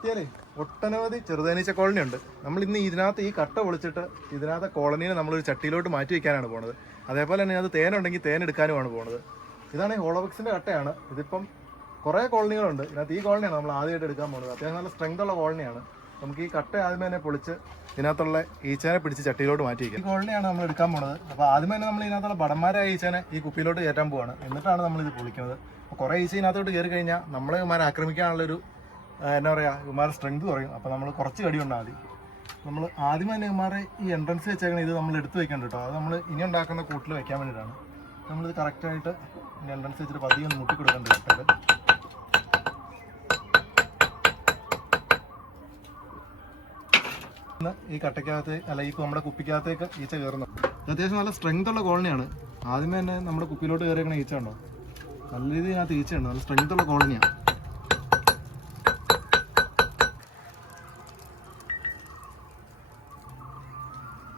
കുത്തിയാലേ ഒട്ടനവധി ചെറുതേനീച്ച കോളനി ഉണ്ട്. നമ്മൾ ഇന്ന് ഇതിനകത്ത് ഈ കട്ട പൊളിച്ചിട്ട് ഇതിനകത്തെ കോളനീനെ നമ്മളൊരു ചട്ടിയിലോട്ട് മാറ്റി വയ്ക്കാനാണ് പോണത്. അതേപോലെ തന്നെ അത് തേനുണ്ടെങ്കിൽ തേൻ എടുക്കാനുമാണ് പോണത്. ഇതാണ് ഈ ഹോളോബിക്സിന്റെ കട്ടയാണ്. ഇതിപ്പം കുറേ കോളനികളുണ്ട്. ഇതിനകത്ത് ഈ കോളനിയാണ് നമ്മൾ ആദ്യമായിട്ട് എടുക്കാൻ പോകുന്നത് അത്യാവശ്യം നല്ല സ്ട്രെങ്ത് ഉള്ള കോളനിയാണ്. നമുക്ക് ഈ കട്ട ആദ്യമേ തന്നെ പൊളിച്ച് ഇതിനകത്തുള്ള ഈച്ചേനെ പിടിച്ച് ചട്ടിയിലോട്ട് മാറ്റി വയ്ക്കും ഈ കോളനിയാണ് നമ്മൾ എടുക്കാൻ പോണത്. അപ്പോൾ ആദ്യമേ തന്നെ നമ്മൾ ഇതിനകത്തുള്ള ബടന്മാരായ ഈച്ചേനെ ഈ കുപ്പിയിലോട്ട് കയറ്റാൻ പോവാണ്. എന്നിട്ടാണ് നമ്മൾ ഇത് പൊളിക്കുന്നത്. കുറേ ഈച്ച ഇതിനകത്തോട്ട് കയറി കഴിഞ്ഞാൽ നമ്മളെ ഇവന്മാരെ ആക്രമിക്കാനുള്ളൊരു എന്നാ പറയുക ഇവന്മാരുടെ സ്ട്രെങ്ത് കുറയും. അപ്പോൾ നമ്മൾ കുറച്ച് കടി ഉണ്ടാൽ മതി. നമ്മൾ ആദ്യം തന്നെ ഇവന്മാരെ ഈ എൻട്രൻസ് വെച്ചേക്കണം ഇത് നമ്മൾ എടുത്ത് വെക്കേണ്ട കേട്ടോ അത് നമ്മൾ ഇനി ഉണ്ടാക്കുന്ന കൂട്ടിൽ വെക്കാൻ വേണ്ടിയിട്ടാണ് നമ്മളിത് കറക്റ്റായിട്ട് എൻട്രൻസ് വെച്ചിട്ട് പതിയെ ഒന്ന് മുട്ടി കൊടുക്കേണ്ടി കേട്ടത് ഈ കട്ടയ്ക്കകത്ത് അല്ല ഈ നമ്മുടെ കുപ്പിക്കകത്തേക്ക് ഈച്ച കയറുന്നു അത്യാവശ്യം നല്ല സ്ട്രെങ്ത് ഉള്ള കോളനിയാണ് ആദ്യമേ തന്നെ നമ്മുടെ കുപ്പിയിലോട്ട് കയറിയേക്കണ ഈച്ച ഉണ്ടോ നല്ല രീതിയിൽ ഇതിനകത്ത് ഈച്ചയുണ്ട്. നല്ല സ്ട്രെങ്ത് ഉള്ള കോളനിയാണ്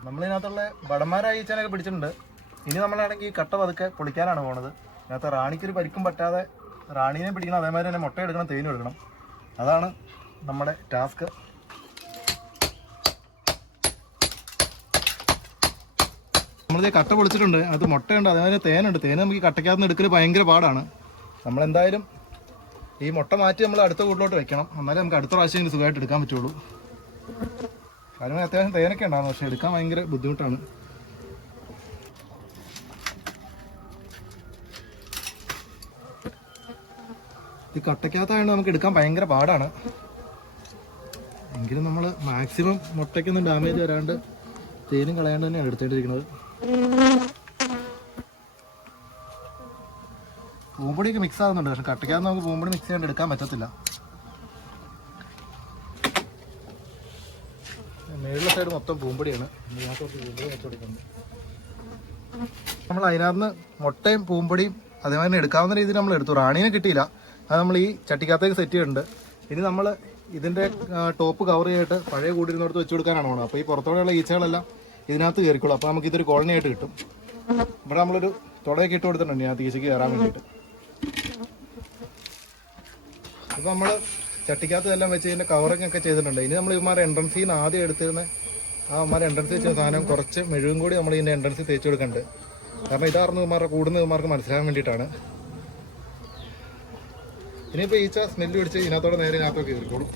നമ്മളിതിനകത്തുള്ള ബടന്മാരായ ഈച്ചനൊക്കെ പിടിച്ചിട്ടുണ്ട്. ഇനി നമ്മളാണെങ്കിൽ ഈ കട്ട പതുക്കെ പൊളിക്കാനാണ് പോണത്. ഇതിനകത്ത് റാണിക്കൊരു പരിക്കും പറ്റാതെ റാണീനെ പിടിക്കണം അതേമാതിരി തന്നെ മുട്ട എടുക്കണം തേനും എടുക്കണം. അതാണ് നമ്മുടെ ടാസ്ക്. നമ്മളിത് കട്ട പൊളിച്ചിട്ടുണ്ട് അത് മുട്ടയുണ്ട് അതേമാതിരി തേനുണ്ട്. തേന് നമുക്ക് ഈ കട്ടയ്ക്കകത്ത് എടുക്കൽ ഭയങ്കര പാടാണ്. നമ്മളെന്തായാലും ഈ മുട്ട മാറ്റി നമ്മൾ അടുത്ത കൂട്ടിലോട്ട് വെക്കണം. എന്നാലേ നമുക്ക് അടുത്ത പ്രാവശ്യം സുഖമായിട്ട് എടുക്കാൻ പറ്റുള്ളൂ. കാരണം അത്യാവശ്യം തേനൊക്കെ ഉണ്ടാകും പക്ഷെ എടുക്കാൻ ഭയങ്കര ബുദ്ധിമുട്ടാണ്. ഇത് കട്ടയ്ക്കകത്തായതുകൊണ്ട് നമുക്ക് എടുക്കാൻ ഭയങ്കര പാടാണ്. എങ്കിലും നമ്മൾ മാക്സിമം മുട്ടയ്ക്കൊന്നും ഡാമേജ് വരാണ്ട് തേനും കളയാണ്ട് തന്നെയാണ് എടുത്തേണ്ടിരിക്കുന്നത്. പൂമ്പൊടിയൊക്കെ മിക്സ് ആകുന്നുണ്ട് പക്ഷെ കട്ടയ്ക്കകത്ത് നമുക്ക് പൂമ്പൊടി മിക്സ് ചെയ്യാണ്ട് എടുക്കാൻ പറ്റത്തില്ല. സൈഡ് മൊത്തം പൂമ്പടിയാണ്. നമ്മൾ അതിനകത്ത് മുട്ടയും പൂമ്പടിയും അതേമാതിരി തന്നെ എടുക്കാവുന്ന രീതിയിൽ നമ്മൾ എടുത്തു. റാണീനെ കിട്ടിയില്ല. അത് നമ്മൾ ഈ ചട്ടിക്കകത്തേക്ക് സെറ്റ് ചെയ്തിട്ടുണ്ട്. ഇനി നമ്മൾ ഇതിന്റെ ടോപ്പ് കവർ ചെയ്തിട്ട് പഴയ കൂടിരുന്നോടത്ത് വെച്ച് കൊടുക്കാനാണ് പോകുന്നത് അപ്പോൾ ഈ പുറത്തോടെയുള്ള ഈച്ചകളെല്ലാം ഇതിനകത്ത് കയറിക്കോളും. അപ്പോൾ നമുക്ക് ഇതൊരു കോളനി ആയിട്ട് കിട്ടും. ഇവിടെ നമ്മളൊരു തുടയൊക്കെ ഇട്ട് കൊടുത്തിട്ടുണ്ട് ഞാൻ തീച്ചയ്ക്ക് കയറാൻ വേണ്ടിയിട്ട്. അപ്പോൾ നമ്മൾ ചട്ടിക്കകത്ത് എല്ലാം വെച്ച് കഴിഞ്ഞാൽ കവറിങ് ഒക്കെ ചെയ്തിട്ടുണ്ട്. ഇനി നമ്മൾ ഇമാരെ എൻട്രൻസിൽ നിന്ന് ആദ്യം എടുത്തിരുന്ന ആ അവന്മാരെ എൻട്രൻസ് വെച്ച സാധനം കുറച്ച് മെഴുകും കൂടി നമ്മൾ ഇതിന്റെ എൻട്രൻസ് തേച്ച് കൊടുക്കുന്നുണ്ട് കാരണം ഇതാർന്ന് ഇവന്മാരുടെ കൂടുന്ന ഇവന്മാർക്ക് മനസ്സിലാകാൻ വേണ്ടിയിട്ടാണ്. ഇനിയിപ്പോൾ ഈച്ച സ്മെല്ല് പിടിച്ച് ഇതിനകത്തോടെ നേരെ ഇതിനകത്തൊക്കെ കയറിക്കോളും